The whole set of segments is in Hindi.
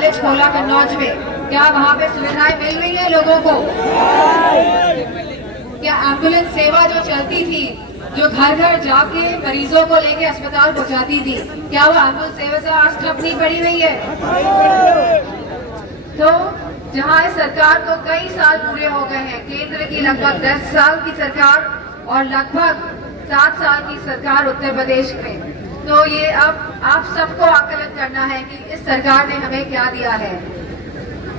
कॉलेज खोला कन्नौज में, क्या वहाँ पे सुविधाएं मिल रही है लोगों को? क्या एम्बुलेंस सेवा जो चलती थी, जो घर घर जाके मरीजों को लेके अस्पताल पहुंचाती थी, क्या वो एम्बुलेंस सेवा से आज ठप नहीं पड़ी हुई है? तो जहाँ इस सरकार को कई साल पूरे हो गए हैं, केंद्र की लगभग 10 साल की सरकार और लगभग 7 साल की सरकार उत्तर प्रदेश में, तो ये अब आप सबको आकलन करना है कि इस सरकार ने हमें क्या दिया है।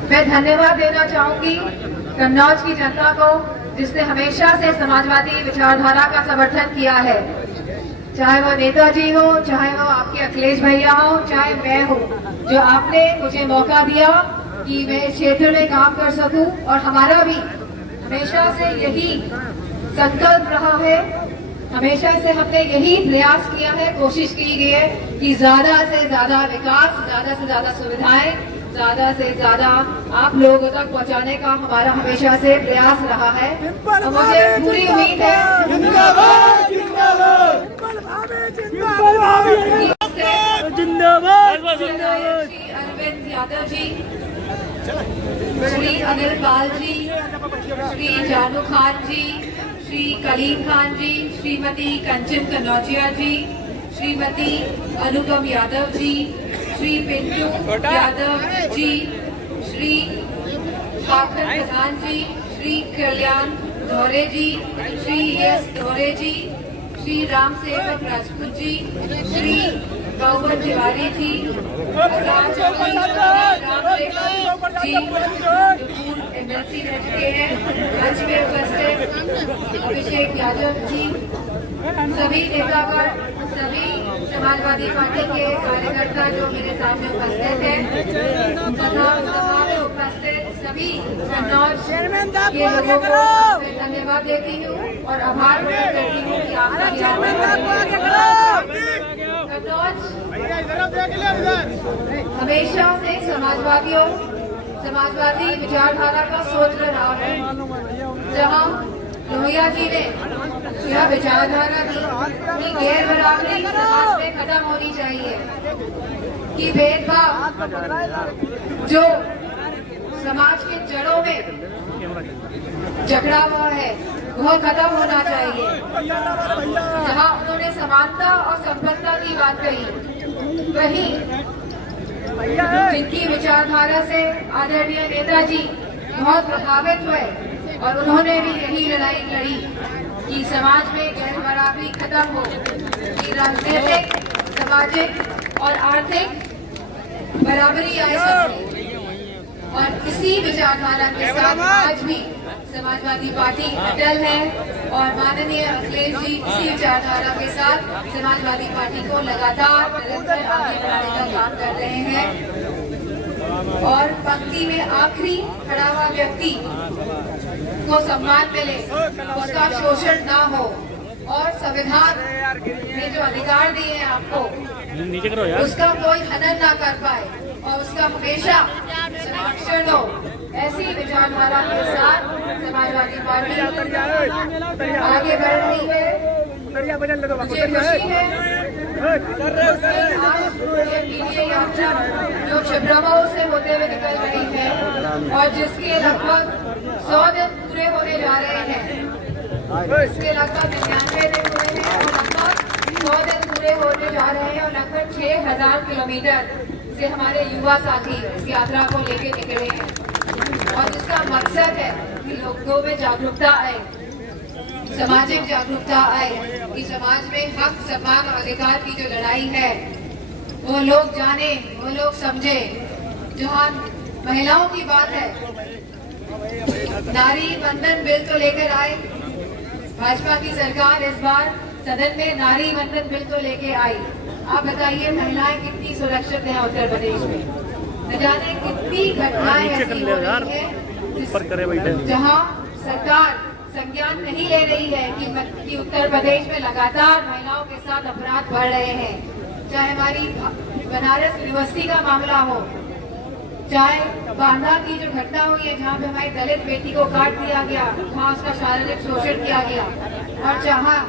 मैं धन्यवाद देना चाहूंगी कन्नौज की जनता को, जिसने हमेशा से समाजवादी विचारधारा का समर्थन किया है, चाहे वो नेताजी हो, चाहे वो आपके अखिलेश भैया हो, चाहे मैं हूँ, जो आपने मुझे मौका दिया कि मैं इस क्षेत्र में काम कर सकूं। और हमारा भी हमेशा से यही संकल्प रहा है, हमेशा से हमने यही प्रयास किया है, कोशिश की गई है कि ज्यादा से ज्यादा विकास, ज्यादा से ज्यादा सुविधाएं, ज्यादा से ज्यादा आप लोगों तक पहुंचाने का हमारा हमेशा से प्रयास रहा है। तो मुझे पूरी उम्मीद है श्री अरविंद यादव जी, श्री अनिल पाल जी, श्री जानू खान जी, श्री कलीम खान जी, श्रीमती कंचन कन्नौजिया जी, श्रीमती अनुपम यादव जी, श्री पिंटू यादव जी, श्री शाखर प्रधान जी, श्री कल्याण धौरे जी, श्री एस धौरे जी, श्री राम सेवक राजपूत जी, श्री गौवर तिवारी जी, एमएलसी रह चुके हैं, मंच में उपस्थित अभिषेक यादव जी, सभी नेतागण, सभी समाजवादी पार्टी के कार्यकर्ता जो मेरे सामने उपस्थित हैं, तथा सभा में उपस्थित सभी कन्नौज के लोगों को मैं धन्यवाद देती हूँ और आभार व्यक्त करती हूँ कि कन्नौज हमेशा से समाजवादी विचारधारा का सोच रहा है, जहाँ लोहिया जी ने यह विचारधारा दी कि गैर बराबरी समाज में खत्म होनी चाहिए, कि भेदभाव जो समाज के जड़ों में जकड़ा हुआ है वह खत्म होना चाहिए। जहाँ उन्होंने समानता और संपन्नता की बात कही, वही जिनकी विचारधारा से आदरणीय नेताजी बहुत प्रभावित हुए और उन्होंने भी यही लड़ाई लड़ी कि समाज में गैर बराबरी खत्म हो, कि राजनीतिक, सामाजिक और आर्थिक बराबरी आए सबकी। और इसी विचारधारा के साथ आज भी समाजवादी पार्टी अटल है और माननीय अखिलेश जी इसी विचारधारा के साथ समाजवादी पार्टी को लगातार निरंतर आगे बढ़ाने का काम कर रहे हैं। और पंक्ति में आखिरी खड़ा हुआ व्यक्ति को सम्मान मिले, उसका शोषण ना हो और संविधान ने जो अधिकार दिए हैं आपको, उसका कोई हनन ना कर पाए और उसका हमेशा संरक्षण हो, ऐसी विचारधारा के साथ समाजवादी पार्टी आगे बढ़ रही है। मुझे खुशी है आज ये यात्रा जो छिबरामऊ से होते हुए निकल रही है और जिसके लगभग 100 दिन पूरे होने जा रहे हैं, इसके लगभग 99 दिन हुए हैं और लगभग 100 दिन पूरे होने जा रहे हैं और लगभग 6000 किलोमीटर से हमारे युवा साथी इस यात्रा को लेके निकले हैं और जिसका मकसद है कि लोगों में जागरूकता आए, सामाजिक जागरूकता आए, कि समाज में हक, सम्मान और अधिकार की जो लड़ाई है वो लोग जाने, वो लोग समझे। जहाँ महिलाओं की बात है, नारी वंदन बिल तो लेकर आए, भाजपा की सरकार इस बार सदन में नारी वंदन बिल तो लेके आई। आप बताइए महिलाएं कितनी सुरक्षित हैं उत्तर प्रदेश में? न जाने कितनी घटनाएं ऐसी हो रही है जहां सरकार संज्ञान नहीं ले रही है कि उत्तर प्रदेश में लगातार महिलाओं के साथ अपराध बढ़ रहे हैं। चाहे हमारी बनारस यूनिवर्सिटी का मामला हो, चाहे बांदा की जो घटना हुई है जहाँ पे हमारी दलित बेटी को काट दिया गया, वहाँ उसका शारीरिक शोषण किया गया, और जहाँ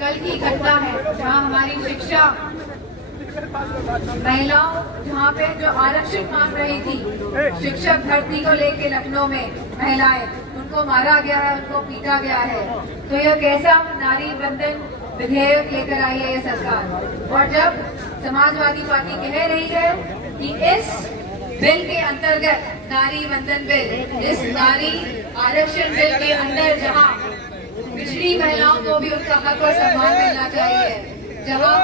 कल की घटना है जहाँ हमारी शिक्षा महिलाओं जहाँ पे जो आरक्षण मांग रही थी, शिक्षक भर्ती को लेके लखनऊ में महिलाएं, उनको मारा गया है, उनको पीटा गया है। तो यह कैसा नारी बंधन विधेयक लेकर आई है ये सरकार। और जब समाजवादी पार्टी कह रही है कि इस बिल के अंतर्गत नारी बंधन बिल, इस नारी आरक्षण बिल के अंदर जहाँ पिछड़ी महिलाओं को भी उनका हक और सम्मान मिलना चाहिए, जहाँ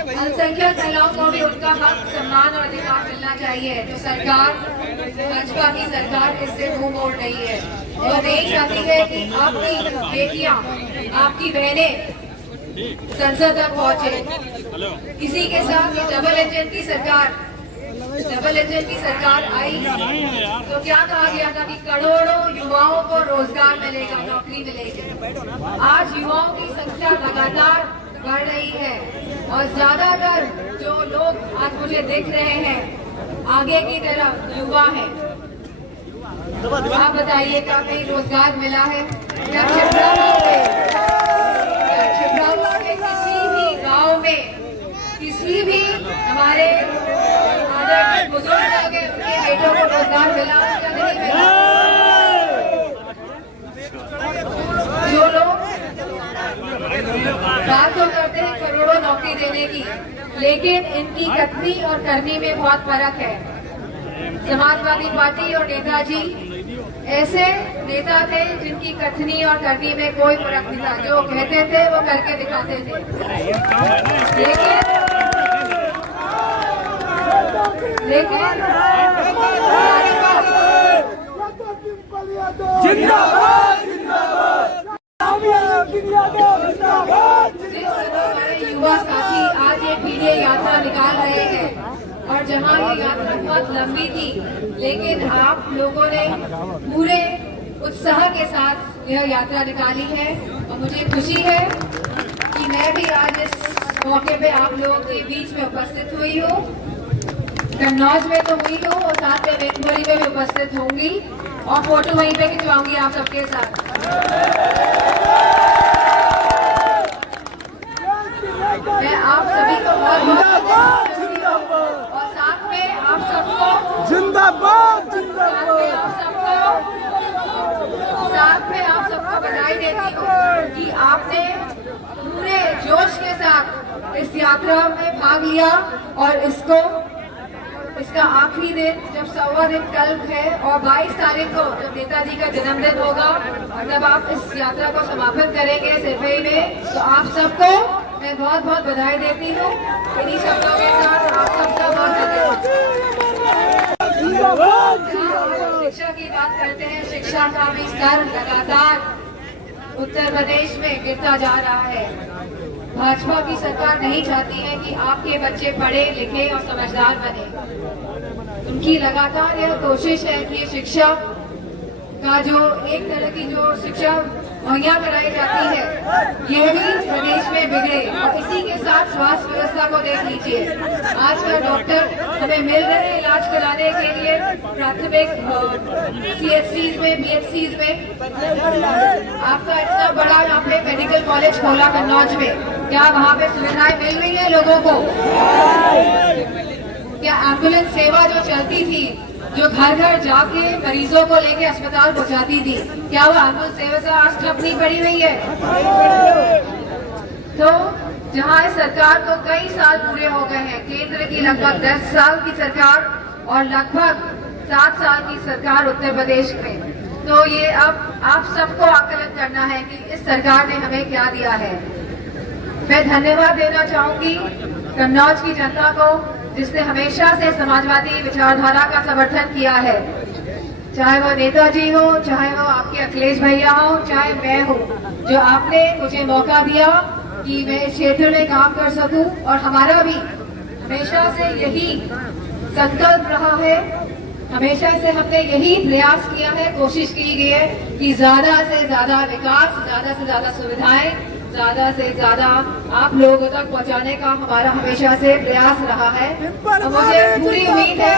अल्पसंख्यक महिलाओं को भी उनका हक, सम्मान और अधिकार मिलना चाहिए, तो सरकार, भाजपा की सरकार इससे मुंह मोड़ रही है। वो नहीं चाहती है कि आपकी बेटियां, आपकी बहनें संसद तक पहुंचे। इसी के साथ डबल इंजन की सरकार आई तो क्या कहा गया था कि करोड़ों युवाओं को रोजगार मिलेगा, नौकरी मिलेगी। आज युवाओं की संख्या लगातार बढ़ रही है और ज्यादातर जो लोग आज मुझे दिख रहे हैं आगे की तरफ युवा हैं। आप बताइए, क्या कहीं रोजगार मिला है? क्या छिबरामऊ के किसी भी गांव में किसी भी हमारे बुजुर्ग लोग उनके बेटों को रोजगार मिला या नहीं मिला? जो लोग बात तो करते हैं करोड़ों नौकरी देने की, लेकिन इनकी कथनी और करनी में बहुत फर्क है। समाजवादी पार्टी और नेताजी ऐसे नेता थे जिनकी कथनी और करनी में कोई फर्क नहीं था। जो कहते थे वो करके दिखाते थे। लेकिन युवा साथी आज ये पीढ़ी यात्रा निकाल रहे हैं और जहाँ ये यात्रा बहुत लंबी थी, लेकिन आप लोगों ने पूरे उत्साह के साथ यह यात्रा निकाली है और मुझे खुशी है कि मैं भी आज इस मौके पे आप लोगों के बीच में उपस्थित हुई हूँ। कन्नौज में तो हुई हूँ और साथ में वेटमोरी में भी उपस्थित होंगी और फोटो वहीं पे खिंचवाऊंगी आप सबके साथ। मैं आप सभी को बहुत और साथ में आप सबको जिंदाबाद बधाई देती हूँ कि आपने पूरे जोश के साथ इस यात्रा में भाग लिया और इसका आखिरी दिन जब 1.25 दिन कल है और 22 तारीख को जब नेताजी का जन्मदिन होगा और जब आप इस यात्रा को समापन करेंगे सिरफई में, तो आप सबको मैं बहुत बहुत बधाई देती हूँ। इन्हीं शब्दों के साथ आप सबका बहुत धन्यवाद। शिक्षा की बात करते हैं, शिक्षा का भी स्तर लगातार उत्तर प्रदेश में गिरता जा रहा है। भाजपा की सरकार नहीं चाहती है कि आपके बच्चे पढ़े लिखे और समझदार बने। उनकी लगातार यह कोशिश है कि शिक्षा का जो एक तरह की जो शिक्षा मुहैया कराई जाती है, यह भी प्रदेश में बिगड़े। और इसी के साथ स्वास्थ्य व्यवस्था को देख लीजिए, आजकल डॉक्टर हमें मिल रहे हैं इलाज कराने के लिए प्राथमिक CHCs में, BHCs में। आपका इतना बड़ा यहाँ पे मेडिकल कॉलेज खोला कन्नौज में, क्या वहाँ पे सुविधाएं मिल रही है लोगों को? क्या एम्बुलेंस सेवा जो चलती थी, जो घर घर जाके मरीजों को लेके अस्पताल पहुंचाती थी, क्या वो एम्बुलेंस सेवा आज ठप नहीं पड़ी हुई है? तो जहां इस सरकार को कई साल पूरे हो गए हैं, केंद्र की लगभग 10 साल की सरकार और लगभग 7 साल की सरकार उत्तर प्रदेश में, तो ये अब आप सबको आकलन करना है कि इस सरकार ने हमें क्या दिया है। मैं धन्यवाद देना चाहूंगी कन्नौज की जनता को, जिसने हमेशा से समाजवादी विचारधारा का समर्थन किया है, चाहे वो नेताजी हो, चाहे वो आपके अखिलेश भैया हो, चाहे मैं हूँ, जो आपने मुझे मौका दिया कि मैं इस क्षेत्र में काम कर सकूं। और हमारा भी हमेशा से यही संकल्प रहा है, हमेशा से हमने यही प्रयास किया है, कोशिश की गई है कि ज्यादा से ज्यादा विकास, ज्यादा से ज्यादा सुविधाएं, ज्यादा से ज्यादा आप लोगों तक पहुंचाने का हमारा हमेशा से प्रयास रहा है। तो मुझे पूरी उम्मीद है